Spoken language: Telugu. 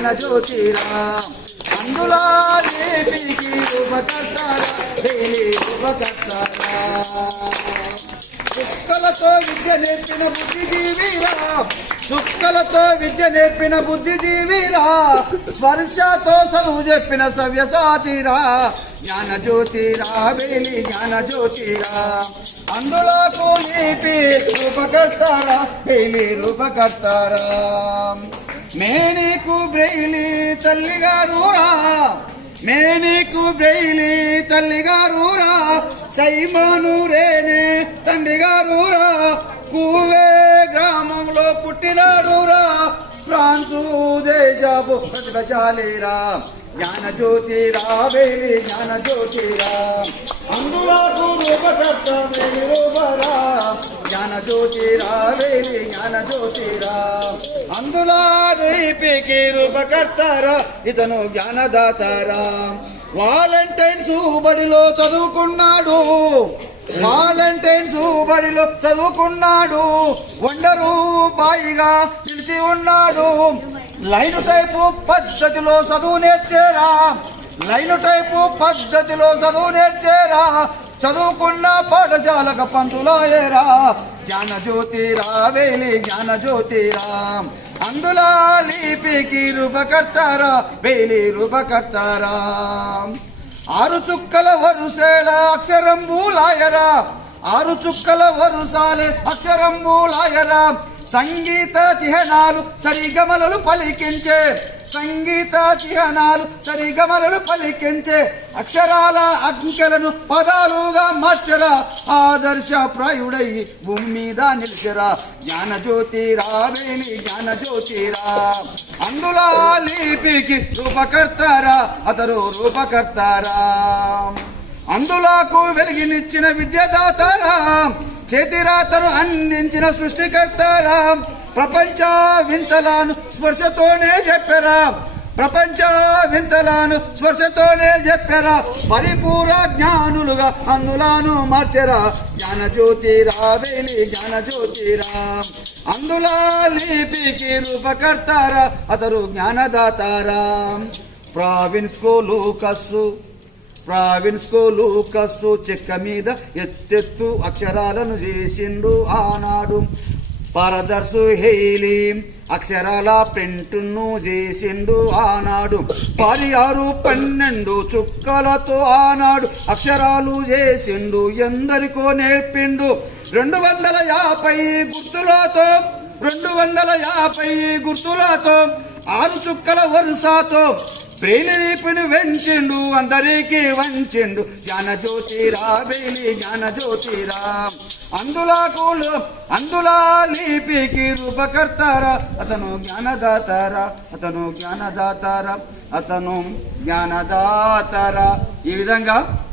జ్ఞాన జ్యోతిరా అందులో లిపికి రూపకర్తారా వేలి రూపకర్తారా చుక్కలతో విద్య నేర్పిన బుద్ధిజీవిరా చుక్కలతో విద్య నేర్పిన బుద్ధిజీవిరా స్పర్శతో చదువు చెప్పిన సవ్యసాచిరా జ్ఞాన జ్యోతిరా వేలి జ్ఞాన జ్యోతిరా అందులో లిపి రూపకర్తారా వేలి రూపకర్తారా మేనీకు బ్రెయిలీ తల్లిగారురా మేనీకు బ్రెయిలీ తల్లిగారురా సైమాను రేనే తండ్రిగారురా కూవే గ్రామంలో పుట్టినాడురా ఫ్రాన్సు దేశపు ప్రతిభశాలిరా జ్ఞాన జ్యోతిరా వేలి జ్ఞాన జ్యోతిరా అందులో రూపకర్త వేలి రూపరా జ్ఞాన జ్యోతిరా వేలి జ్ఞాన జ్యోతిరా అందులో రీపికి రూపకర్తారా ఇతను జ్ఞానదాతారా వాలంటైన్స్ బడిలో చదువుకున్నాడు వాలంటైన్స్ బడిలో చదువుకున్నాడు వండరు బాయిగా నిలిచి ఉన్నాడు లైన్ టైపు పద్ధతిలో చదువు నేర్చేరా లైన్ టైపు పద్ధతిలో చదువు నేర్చేరా చదువుకున్న పాఠశాలకు పంతులాయేరా జ్ఞాన జ్యోతిరా వేలి జ్ఞాన జ్యోతిరా అందులో లిపికి రూపకర్తారా వేలి రూపకర్తారా ఆరు చుక్కల వరుసేల అక్షరంబులాయరా ఆరు చుక్కల వరుసాలే అక్షరంబులాయరా సంగీత చిహ్నాలు సరిగమలలు పలికించే సంగీత చిహ్నాలు సరిగమలలు పలికించే అక్షరాల అంకెలను పదాలుగా మార్చరా ఆదర్శప్రాయుడై భూమి మీద నిలిచరా జ్ఞాన జ్యోతిరా వేలి జ్ఞాన జ్యోతిరా అందులో లిపికి రూపకర్తారా అతడు రూపకర్తారా అందులోకు వెలిగినిచ్చిన విద్యాదాతారా చేతిరాతను అందించిన సృష్టికర్తారా ప్రపంచ వింతలాను స్పర్శతోనే చెప్పరా ప్రపంచ వింతలాను స్పర్శతోనే చెప్పరా పరిపూర్ణ జ్ఞానులుగా అందులాను మార్చరా జ్ఞాన జ్యోతిరా వేలి జ్ఞాన జ్యోతిరా అందులో లిపికి రూపకర్తారా అతడు జ్ఞానదాతారా ప్రావిన్స్కో లూకస్సు చెక్క మీద ఎత్తెత్తు అక్షరాలను చేసిండు ఆనాడు పారదర్శు హెయిలీ అక్షరాల ప్రింటును చేసిండు ఆనాడు 16 12 చుక్కలతో ఆనాడు అక్షరాలు చేసిండు ఎందరికో నేర్పిండు 250 గుర్తులతో 6 చుక్కల వరుసతో ప్రేలిపిని వెంచిండు అందరికీ వంచిండు జ్ఞాన జ్యోతిరా వేలి జ్ఞాన జ్యోతిరా అందులో లిపికి రూపకర్తారా అతను జ్ఞానదాతారా అతను జ్ఞానదాతారా అతను జ్ఞానదాతారా ఈ విధంగా